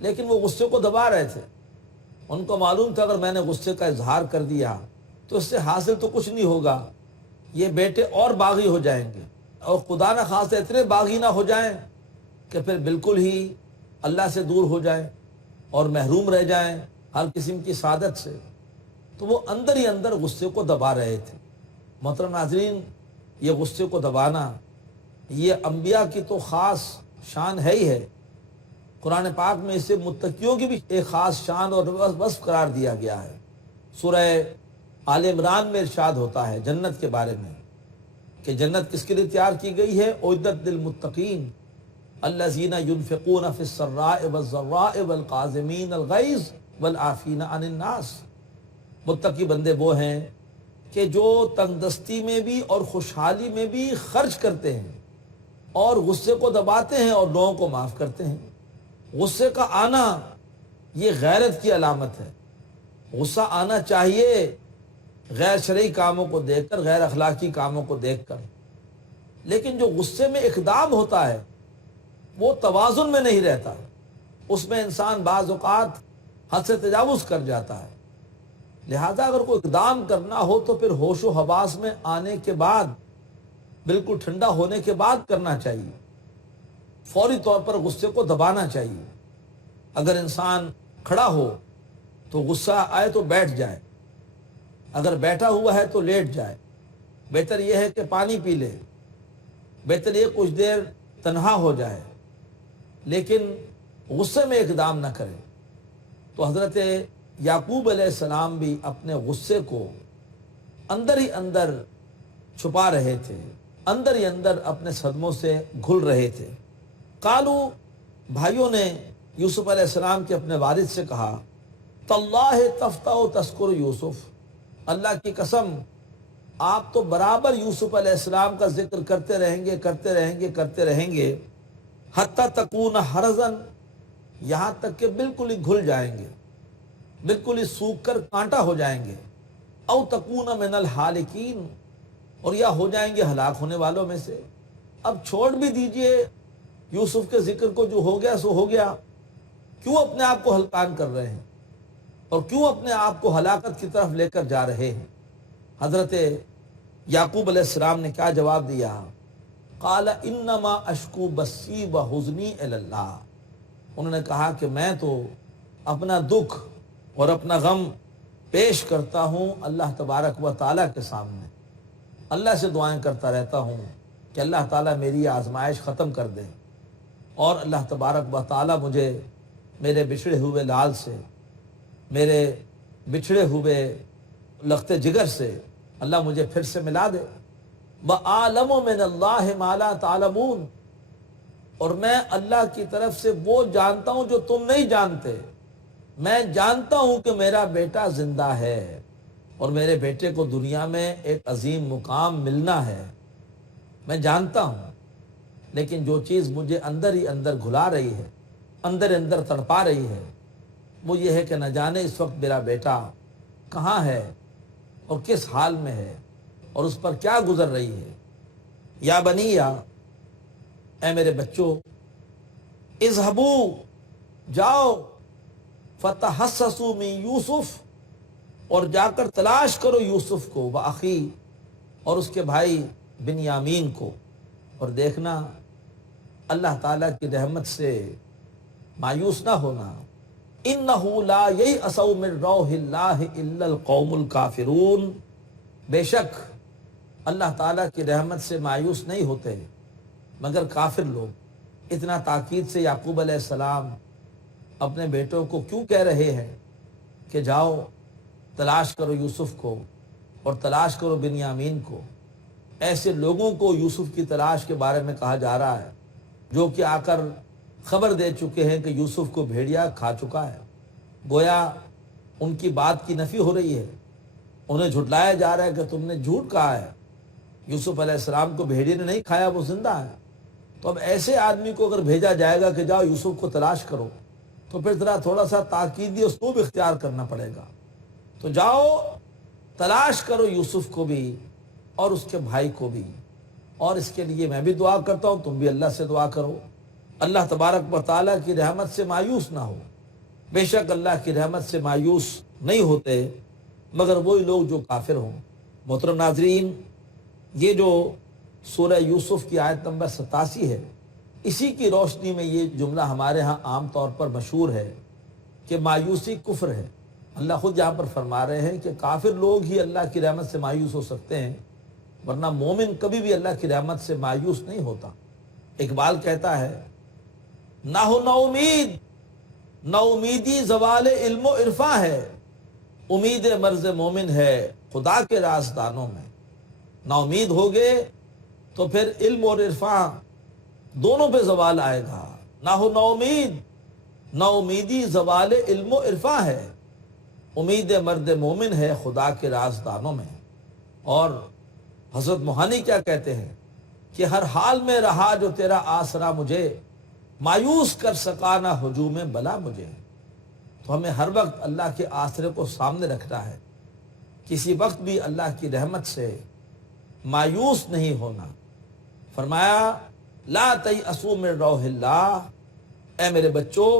لیکن وہ غصے کو دبا رہے تھے۔ ان کو معلوم تھا اگر میں نے غصے کا اظہار کر دیا تو اس سے حاصل تو کچھ نہیں ہوگا، یہ بیٹے اور باغی ہو جائیں گے، اور خدا نہ خواستہ اتنے باغی نہ ہو جائیں کہ پھر بالکل ہی اللہ سے دور ہو جائیں اور محروم رہ جائیں ہر قسم کی سعادت سے۔ تو وہ اندر ہی اندر غصے کو دبا رہے تھے۔ محترم ناظرین، یہ غصے کو دبانا یہ انبیاء کی تو خاص شان ہے ہی ہے۔ قرآن پاک میں اسے متقیوں کی بھی ایک خاص شان اور وصف قرار دیا گیا ہے۔ سورہ آل عمران میں ارشاد ہوتا ہے جنت کے بارے میں کہ جنت کس کے لیے تیار کی گئی ہے؟ اعدت للمتقین الذین ینفقون فی السراء والضراء والقاظمین الغیظ والعافین عن الناس۔ متقی بندے وہ ہیں کہ جو تنگدستی میں بھی اور خوشحالی میں بھی خرچ کرتے ہیں اور غصے کو دباتے ہیں اور لوگوں کو معاف کرتے ہیں۔ غصے کا آنا یہ غیرت کی علامت ہے۔ غصہ آنا چاہیے غیر شرعی کاموں کو دیکھ کر، غیر اخلاقی کاموں کو دیکھ کر، لیکن جو غصے میں اقدام ہوتا ہے وہ توازن میں نہیں رہتا، اس میں انسان بعض اوقات حد سے تجاوز کر جاتا ہے۔ لہذا اگر کوئی اقدام کرنا ہو تو پھر ہوش و حواس میں آنے کے بعد، بالکل ٹھنڈا ہونے کے بعد کرنا چاہیے، فوری طور پر غصے کو دبانا چاہیے۔ اگر انسان کھڑا ہو تو غصہ آئے تو بیٹھ جائے، اگر بیٹھا ہوا ہے تو لیٹ جائے، بہتر یہ ہے کہ پانی پی لے، بہتر یہ کچھ دیر تنہا ہو جائے، لیکن غصے میں اقدام نہ کرے۔ تو حضرت یعقوب علیہ السلام بھی اپنے غصے کو اندر ہی اندر چھپا رہے تھے، اندر ہی اندر اپنے صدموں سے گھل رہے تھے۔ قالو، بھائیوں نے یوسف علیہ السلام کے اپنے والد سے کہا، تاللہ تفتح تذکر یوسف، اللہ کی قسم آپ تو برابر یوسف علیہ السلام کا ذکر کرتے رہیں گے، کرتے رہیں گے، کرتے رہیں گے، حتی تکون حرزن، یہاں تک کہ بالکل ہی گھل جائیں گے، بالکل ہی سوکھ کر کانٹا ہو جائیں گے، او تکون من الحالکین، اور یا ہو جائیں گے ہلاک ہونے والوں میں سے۔ اب چھوڑ بھی دیجئے یوسف کے ذکر کو، جو ہو گیا سو ہو گیا، کیوں اپنے آپ کو ہلکان کر رہے ہیں اور کیوں اپنے آپ کو ہلاکت کی طرف لے کر جا رہے ہیں؟ حضرت یعقوب علیہ السلام نے کیا جواب دیا؟ قال انما اشکو بثی وحزنی الی اللہ، انہوں نے کہا کہ میں تو اپنا دکھ اور اپنا غم پیش کرتا ہوں اللہ تبارک و تعالیٰ کے سامنے، اللہ سے دعائیں کرتا رہتا ہوں کہ اللہ تعالیٰ میری آزمائش ختم کر دے، اور اللہ تبارک و تعالیٰ مجھے میرے بچھڑے ہوئے لال سے، میرے بچھڑے ہوئے لخت جگر سے اللہ مجھے پھر سے ملا دے۔ وَأَعْلَمُ مِنَ اللَّهِ مَا لَا تَعْلَمُونَ، اور میں اللہ کی طرف سے وہ جانتا ہوں جو تم نہیں جانتے۔ میں جانتا ہوں کہ میرا بیٹا زندہ ہے اور میرے بیٹے کو دنیا میں ایک عظیم مقام ملنا ہے، میں جانتا ہوں، لیکن جو چیز مجھے اندر ہی اندر گھلا رہی ہے، اندر اندر تڑپا رہی ہے، وہ یہ ہے کہ نہ جانے اس وقت میرا بیٹا کہاں ہے اور کس حال میں ہے اور اس پر کیا گزر رہی ہے۔ یا بنیا، اے میرے بچوں، اذهبوا، جاؤ، فتحسسوا من یوسف، اور جا کر تلاش کرو یوسف کو، واخی، اور اس کے بھائی بنیامین کو، اور دیکھنا اللہ تعالیٰ کی رحمت سے مایوس نہ ہونا۔ انہ لا ییأس من روح اللہ الا القوم الکافرون، بے شک اللہ تعالیٰ کی رحمت سے مایوس نہیں ہوتے مگر کافر لوگ۔ اتنا تاکید سے یعقوب علیہ السلام اپنے بیٹوں کو کیوں کہہ رہے ہیں کہ جاؤ تلاش کرو یوسف کو اور تلاش کرو بنیامین کو؟ ایسے لوگوں کو یوسف کی تلاش کے بارے میں کہا جا رہا ہے جو کہ آ کر خبر دے چکے ہیں کہ یوسف کو بھیڑیا کھا چکا ہے۔ گویا ان کی بات کی نفی ہو رہی ہے، انہیں جھٹلایا جا رہا ہے کہ تم نے جھوٹ کہا ہے، یوسف علیہ السلام کو بھیڑیے نے نہیں کھایا، وہ زندہ ہے۔ تو اب ایسے آدمی کو اگر بھیجا جائے گا کہ جاؤ یوسف کو تلاش کرو، تو پھر ذرا تھوڑا سا تاکیدی اسلوب اختیار کرنا پڑے گا۔ تو جاؤ تلاش کرو یوسف کو بھی اور اس کے بھائی کو بھی، اور اس کے لیے میں بھی دعا کرتا ہوں، تم بھی اللہ سے دعا کرو، اللہ تبارک و تعالیٰ کی رحمت سے مایوس نہ ہو۔ بے شک اللہ کی رحمت سے مایوس نہیں ہوتے مگر وہی لوگ جو کافر ہوں۔ محترم ناظرین، یہ جو سورہ یوسف کی آیت نمبر 87 ہے، اسی کی روشنی میں یہ جملہ ہمارے ہاں عام طور پر مشہور ہے کہ مایوسی کفر ہے۔ اللہ خود یہاں پر فرما رہے ہیں کہ کافر لوگ ہی اللہ کی رحمت سے مایوس ہو سکتے ہیں، ورنہ مومن کبھی بھی اللہ کی رحمت سے مایوس نہیں ہوتا۔ اقبال کہتا ہے، نہ ہو نا امید، نا امیدی زوال علم و عرفاں ہے، امید مرض مومن ہے خدا کے رازدانوں میں۔ نا امید ہوگے تو پھر علم اور عرفاں دونوں پہ زوال آئے گا۔ نہ ہو نا امید، نا امیدی زوال علم و عرفاں ہے، امید مرد مومن ہے خدا کے رازدانوں میں۔ اور حضرت موہانی کیا کہتے ہیں کہ ہر حال میں رہا جو تیرا آسرا مجھے، مایوس کر سکا نہ ہجوم بلا مجھے۔ تو ہمیں ہر وقت اللہ کے آسرے کو سامنے رکھنا ہے، کسی وقت بھی اللہ کی رحمت سے مایوس نہیں ہونا۔ فرمایا لا تیأسوا من روح اللہ، اے میرے بچوں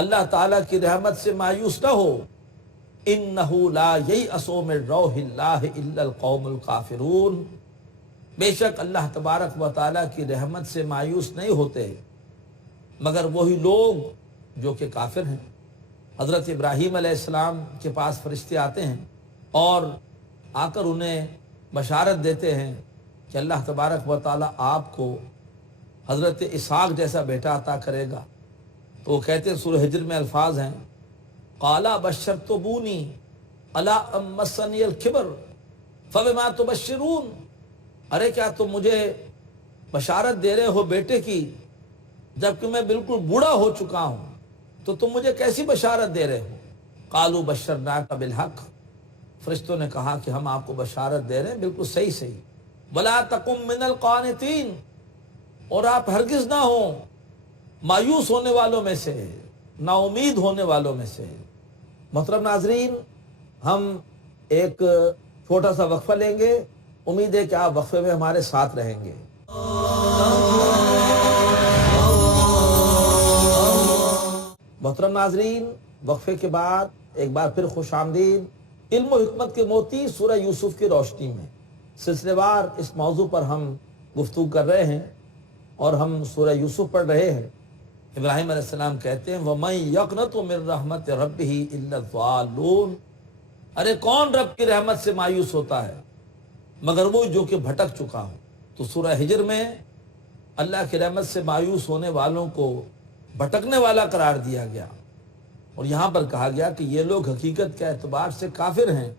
اللہ تعالیٰ کی رحمت سے مایوس نہ ہو۔ انہ لا ییأس من روح اللہ الا القوم الکافرون، بے شک اللہ تبارک و تعالیٰ کی رحمت سے مایوس نہیں ہوتے مگر وہی لوگ جو کہ کافر ہیں۔ حضرت ابراہیم علیہ السلام کے پاس فرشتے آتے ہیں اور آ کر انہیں بشارت دیتے ہیں کہ اللہ تبارک و تعالیٰ آپ کو حضرت اسحاق جیسا بیٹا عطا کرے گا۔ تو وہ کہتے ہیں، سورہ ہجر میں الفاظ ہیں، قالا بشرتمونی الا ام مسنی الکبر فبما تبشرون، ارے کیا تم مجھے بشارت دے رہے ہو بیٹے کی جبکہ میں بالکل بوڑھا ہو چکا ہوں، تو تم مجھے کیسی بشارت دے رہے ہو؟ قالوا بشرناک بالحق، فرشتوں نے کہا کہ ہم آپ کو بشارت دے رہے ہیں بالکل صحیح۔ ولا تکن من القانتین، اور آپ ہرگز نہ ہوں مایوس ہونے والوں میں سے، نا امید ہونے والوں میں سے۔ محترم ناظرین، ہم ایک چھوٹا سا وقفہ لیں گے، امید ہے کہ آپ وقفے میں ہمارے ساتھ رہیں گے۔ محترم ناظرین، وقفے کے بعد ایک بار پھر خوش آمدید۔ علم و حکمت کے موتی سورہ یوسف کی روشنی میں سلسلے وار اس موضوع پر ہم گفتگو کر رہے ہیں اور ہم سورہ یوسف پڑھ رہے ہیں۔ ابراہیم علیہ السلام کہتے ہیں وَمَن یقنط من رحمت ربہ الا الضالون، ارے کون رب کی رحمت سے مایوس ہوتا ہے مگر وہ جو کہ بھٹک چکا ہو۔ تو سورہ ہجر میں اللہ کی رحمت سے مایوس ہونے والوں کو بھٹکنے والا قرار دیا گیا، اور یہاں پر کہا گیا کہ یہ لوگ حقیقت کے اعتبار سے کافر ہیں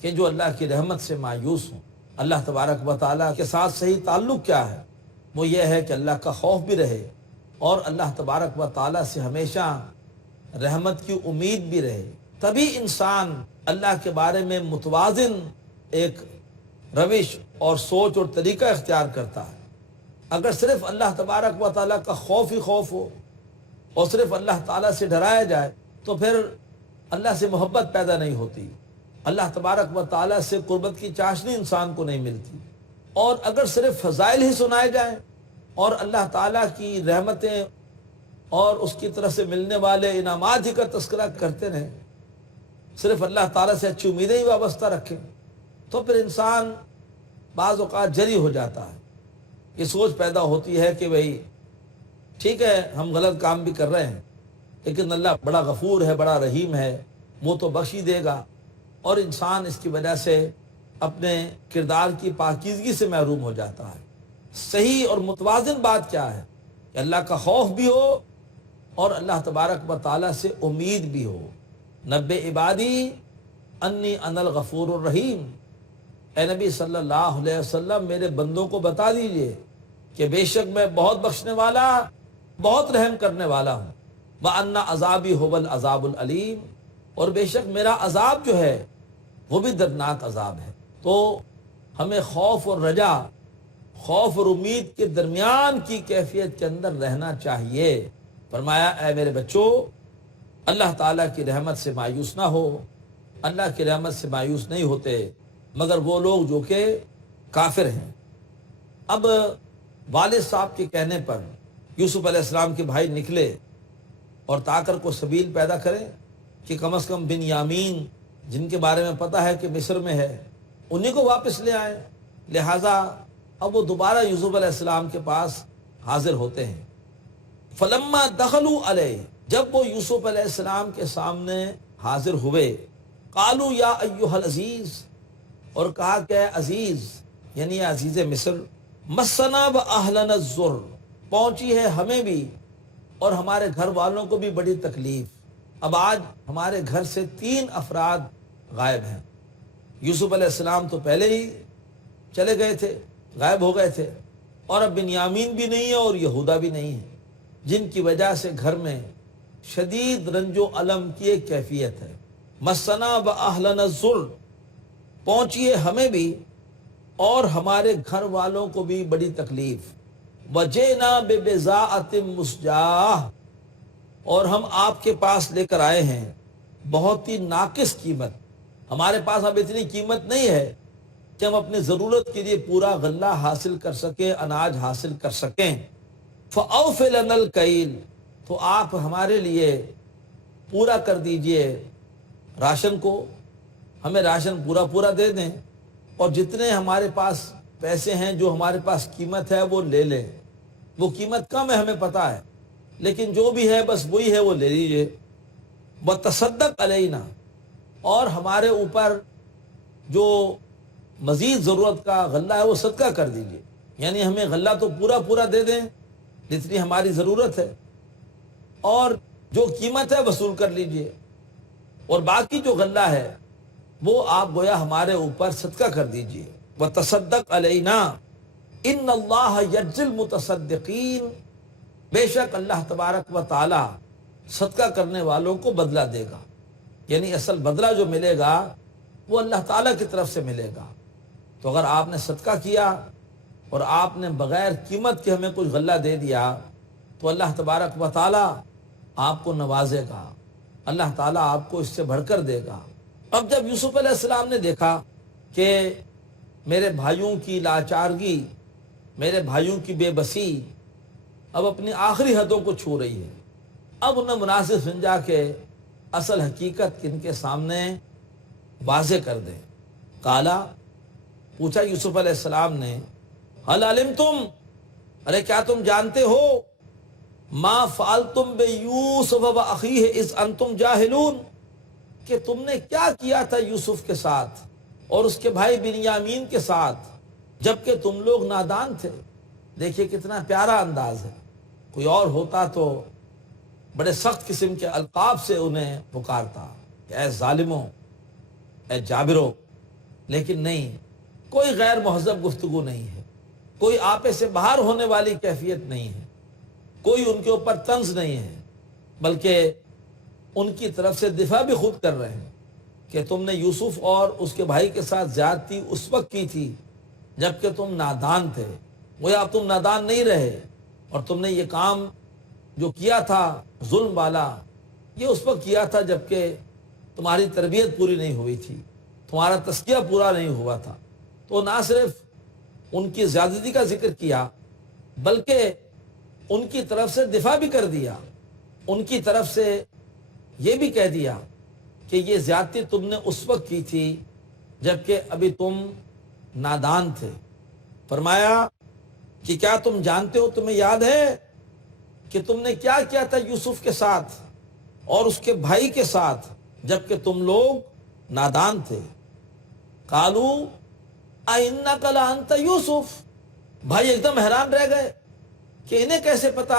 کہ جو اللہ کی رحمت سے مایوس ہوں۔ اللہ تبارک و تعالیٰ کے ساتھ صحیح تعلق کیا ہے؟ وہ یہ ہے کہ اللہ کا خوف بھی رہے اور اللہ تبارک و تعالیٰ سے ہمیشہ رحمت کی امید بھی رہے، تبھی انسان اللہ کے بارے میں متوازن ایک روش اور سوچ اور طریقہ اختیار کرتا ہے۔ اگر صرف اللہ تبارک و تعالیٰ کا خوف ہی خوف ہو اور صرف اللہ تعالیٰ سے ڈرایا جائے تو پھر اللہ سے محبت پیدا نہیں ہوتی، اللہ تبارک و تعالیٰ سے قربت کی چاشنی انسان کو نہیں ملتی۔ اور اگر صرف فضائل ہی سنائے جائیں اور اللہ تعالیٰ کی رحمتیں اور اس کی طرف سے ملنے والے انعامات ہی کا تذکرہ کرتے رہیں، صرف اللہ تعالیٰ سے اچھی امیدیں ہی وابستہ رکھیں، تو پھر انسان بعض اوقات جری ہو جاتا ہے۔ یہ سوچ پیدا ہوتی ہے کہ بھئی ٹھیک ہے ہم غلط کام بھی کر رہے ہیں لیکن اللہ بڑا غفور ہے، بڑا رحیم ہے، وہ تو بخش ہی دے گا، اور انسان اس کی وجہ سے اپنے کردار کی پاکیزگی سے محروم ہو جاتا ہے۔ صحیح اور متوازن بات کیا ہے کہ اللہ کا خوف بھی ہو اور اللہ تبارک و تعالیٰ سے امید بھی ہو۔ نبئ عبادی انی انا الغفور الرحیم، اے نبی صلی اللہ علیہ وسلم میرے بندوں کو بتا دیجئے کہ بے شک میں بہت بخشنے والا، بہت رحم کرنے والا ہوں۔ وَأَنَّ عَذَابِي هُوَ الْعَذَابُ الْأَلِيمُ، اور بے شک میرا عذاب جو ہے وہ بھی دردناک عذاب ہے۔ تو ہمیں خوف اور رجا، خوف اور امید کے درمیان کی کیفیت کے اندر رہنا چاہیے۔ فرمایا اے میرے بچوں اللہ تعالیٰ کی رحمت سے مایوس نہ ہو، اللہ کی رحمت سے مایوس نہیں ہوتے مگر وہ لوگ جو کہ کافر ہیں۔ اب والد صاحب کے کہنے پر یوسف علیہ السلام کے بھائی نکلے اور تاکر کو سبیل پیدا کریں کہ کم از کم بنیامین جن کے بارے میں پتہ ہے کہ مصر میں ہے انہیں کو واپس لے آئیں۔ لہٰذا اب وہ دوبارہ یوسف علیہ السلام کے پاس حاضر ہوتے ہیں۔ فلما دخلوا علیہ، جب وہ یوسف علیہ السلام کے سامنے حاضر ہوئے، قالوا یا ایھا العزیز، اور کہا کہ اے عزیز، یعنی اے عزیز مصر، مسنا واہلنا الضر، پہنچی ہے ہمیں بھی اور ہمارے گھر والوں کو بھی بڑی تکلیف۔ اب آج ہمارے گھر سے 3 افراد غائب ہیں۔ یوسف علیہ السلام تو پہلے ہی چلے گئے تھے، غائب ہو گئے تھے، اور اب بنیامین بھی نہیں ہے اور یہودا بھی نہیں ہے، جن کی وجہ سے گھر میں شدید رنج و الم کی ایک کیفیت ہے۔ مسنا واہلنا الضر، پہنچی ہے ہمیں بھی اور ہمارے گھر والوں کو بھی بڑی تکلیف۔ وجئنا ببضاعۃ مزجاۃ، اور ہم آپ کے پاس لے کر آئے ہیں بہت ہی ناقص قیمت۔ ہمارے پاس اب اتنی قیمت نہیں ہے کہ ہم اپنی ضرورت کے لیے پورا غلہ حاصل کر سکیں، اناج حاصل کر سکیں۔ فأوف لنا الکیل، تو آپ ہمارے لیے پورا کر دیجئے راشن کو، ہمیں راشن پورا دے دیں، اور جتنے ہمارے پاس پیسے ہیں، جو ہمارے پاس قیمت ہے وہ لے لیں۔ وہ قیمت کم ہے ہمیں پتہ ہے، لیکن جو بھی ہے بس وہی ہے، وہ لے لیجئے۔ وتصدق علینا، اور ہمارے اوپر جو مزید ضرورت کا غلہ ہے وہ صدقہ کر دیجئے، یعنی ہمیں غلہ تو پورا دے دیں جتنی ہماری ضرورت ہے، اور جو قیمت ہے وصول کر لیجئے، اور باقی جو غلہ ہے وہ آپ گویا ہمارے اوپر صدقہ کر دیجئے۔ وتصدق علینا ان اللہ یجزی المتصدقین، بے شک اللہ تبارک و تعالی صدقہ کرنے والوں کو بدلہ دے گا، یعنی اصل بدلہ جو ملے گا وہ اللہ تعالیٰ کی طرف سے ملے گا۔ تو اگر آپ نے صدقہ کیا اور آپ نے بغیر قیمت کے ہمیں کچھ غلہ دے دیا تو اللہ تبارک و تعالیٰ آپ کو نوازے گا، اللہ تعالیٰ آپ کو اس سے بڑھ کر دے گا۔ اب جب یوسف علیہ السلام نے دیکھا کہ میرے بھائیوں کی لاچارگی، میرے بھائیوں کی بے بسی اب اپنی آخری حدوں کو چھو رہی ہے، اب انہیں مناسب سمجھا کہ اصل حقیقت ان کے سامنے واضح کر دیں۔ قالا، پوچھا یوسف علیہ السلام نے، هل علمتم، ارے کیا تم جانتے ہو، ما فعلتم بیوسف واخیہ اذ انتم جاہلون، کہ تم نے کیا کیا تھا یوسف کے ساتھ اور اس کے بھائی بنیامین کے ساتھ جبکہ تم لوگ نادان تھے۔ دیکھیے کتنا پیارا انداز ہے، کوئی اور ہوتا تو بڑے سخت قسم کے القاب سے انہیں پکارتا کہ اے ظالموں، اے جابروں، لیکن نہیں، کوئی غیر مہذب گفتگو نہیں ہے، کوئی آپے سے باہر ہونے والی کیفیت نہیں ہے، کوئی ان کے اوپر طنز نہیں ہے، بلکہ ان کی طرف سے دفاع بھی خود کر رہے ہیں کہ تم نے یوسف اور اس کے بھائی کے ساتھ زیادتی اس وقت کی تھی جبکہ تم نادان تھے، گویا اب تم نادان نہیں رہے، اور تم نے یہ کام جو کیا تھا ظلم والا، یہ اس وقت کیا تھا جبکہ تمہاری تربیت پوری نہیں ہوئی تھی، تمہارا تزکیہ پورا نہیں ہوا تھا۔ تو نہ صرف ان کی زیادتی کا ذکر کیا بلکہ ان کی طرف سے دفاع بھی کر دیا، ان کی طرف سے یہ بھی کہہ دیا کہ یہ زیادتی تم نے اس وقت کی تھی جبکہ ابھی تم نادان تھے۔ فرمایا کہ کیا تم جانتے ہو، تمہیں یاد ہے کہ تم نے کیا کیا تھا یوسف کے ساتھ اور اس کے بھائی کے ساتھ جبکہ تم لوگ نادان تھے؟ قالوا اِنَّكَ لَأَنْتَ یوسف، بھائی ایک دم حیران رہ گئے کہ انہیں کیسے پتا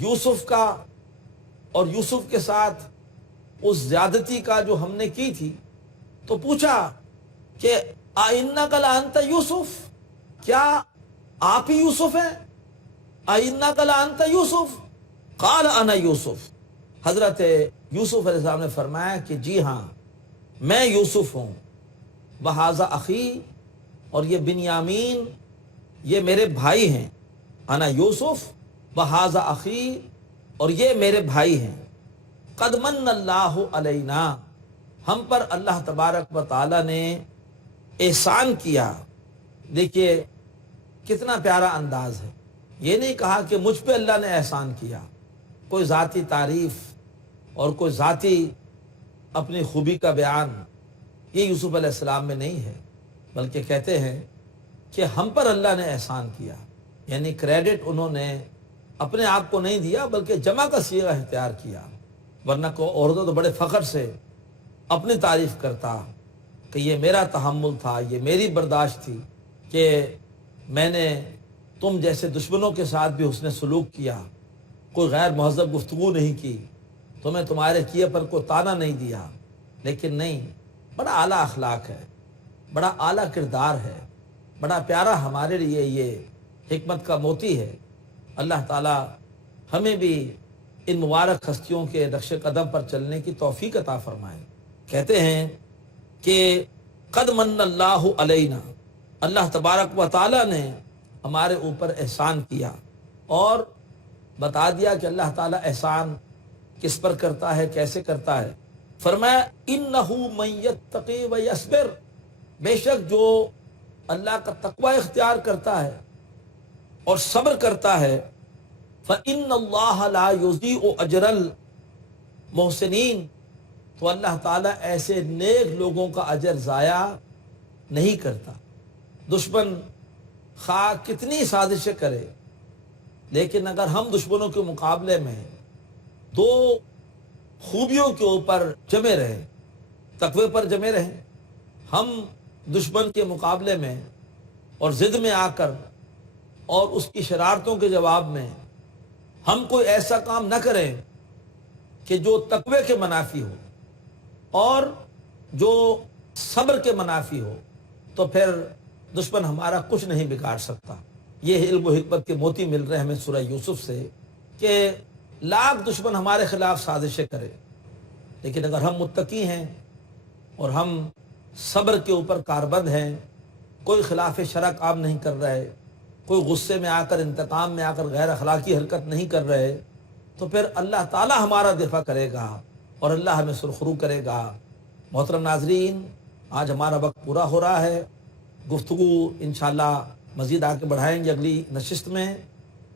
یوسف کا اور یوسف کے ساتھ اس زیادتی کا جو ہم نے کی تھی۔ تو پوچھا کہ اِنَّكَ لَأَنْتَ یوسف، کیا آپ ہی یوسف ہیں؟ اِنَّكَ لَأَنْتَ یوسف، قال انا یوسف، حضرت یوسف علیہ السلام نے فرمایا کہ جی ہاں میں یوسف ہوں، وَهَذَا اخی، اور یہ بنیامین یہ میرے بھائی ہیں، انا یوسف وَهَذَا اخی، اور یہ میرے بھائی ہیں۔ قد من اللہ علینا، ہم پر اللہ تبارک و تعالی نے احسان کیا۔ دیکھیے کتنا پیارا انداز ہے، یہ نہیں کہا کہ مجھ پہ اللہ نے احسان کیا، کوئی ذاتی تعریف اور کوئی ذاتی اپنی خوبی کا بیان یہ یوسف علیہ السلام میں نہیں ہے، بلکہ کہتے ہیں کہ ہم پر اللہ نے احسان کیا، یعنی کریڈٹ انہوں نے اپنے آپ کو نہیں دیا بلکہ جمع کا صیغہ اختیار کیا، ورنہ کو عورتوں تو بڑے فخر سے اپنی تعریف کرتا کہ یہ میرا تحمل تھا، یہ میری برداشت تھی کہ میں نے تم جیسے دشمنوں کے ساتھ بھی حسن سلوک کیا، کوئی غیر مہذب گفتگو نہیں کی، تمہیں تمہارے کیے پر کوئی تانا نہیں دیا۔ لیکن نہیں، بڑا اعلیٰ اخلاق ہے، بڑا اعلیٰ کردار ہے، بڑا پیارا ہمارے لیے یہ حکمت کا موتی ہے۔ اللہ تعالی ہمیں بھی ان مبارک ہستیوں کے نقش قدم پر چلنے کی توفیق عطا فرمائے۔ کہتے ہیں کہ قد من اللہ علینا، اللہ تبارک و تعالی نے ہمارے اوپر احسان کیا، اور بتا دیا کہ اللہ تعالیٰ احسان کس پر کرتا ہے، کیسے کرتا ہے۔ فرمایا انہ من یتقی و یصبر، بے شک جو اللہ کا تقوی اختیار کرتا ہے اور صبر کرتا ہے، فإن اللہ لا یضیع اجر المحسنین، تو اللہ تعالیٰ ایسے نیک لوگوں کا اجر ضائع نہیں کرتا۔ دشمن خواہ کتنی سازشیں کرے، لیکن اگر ہم دشمنوں کے مقابلے میں دو خوبیوں کے اوپر جمے رہیں، تقوی پر جمے رہیں، ہم دشمن کے مقابلے میں اور ضد میں آ کر اور اس کی شرارتوں کے جواب میں ہم کوئی ایسا کام نہ کریں کہ جو تقوی کے منافی ہو اور جو صبر کے منافی ہو، تو پھر دشمن ہمارا کچھ نہیں بگاڑ سکتا۔ یہ علم و حکمت کے موتی مل رہے ہمیں سورہ یوسف سے کہ لاکھ دشمن ہمارے خلاف سازشیں کرے، لیکن اگر ہم متقی ہیں اور ہم صبر کے اوپر کاربند ہیں، کوئی خلاف شرع کام نہیں کر رہے، کوئی غصے میں آ کر انتقام میں آ کر غیر اخلاقی حرکت نہیں کر رہے، تو پھر اللہ تعالی ہمارا دفاع کرے گا اور اللہ ہمیں سرخرو کرے گا۔ محترم ناظرین، آج ہمارا وقت پورا ہو رہا ہے، گفتگو انشاءاللہ مزید آگے بڑھائیں گے اگلی نشست میں۔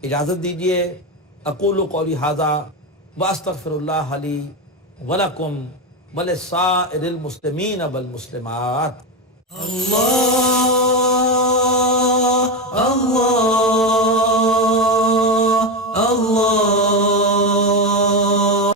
اجازت دیجیے، اقول قولی ھذا واستغفر اللہ لی ولکم ولسائر المسلمین والمسلمات۔ اللہ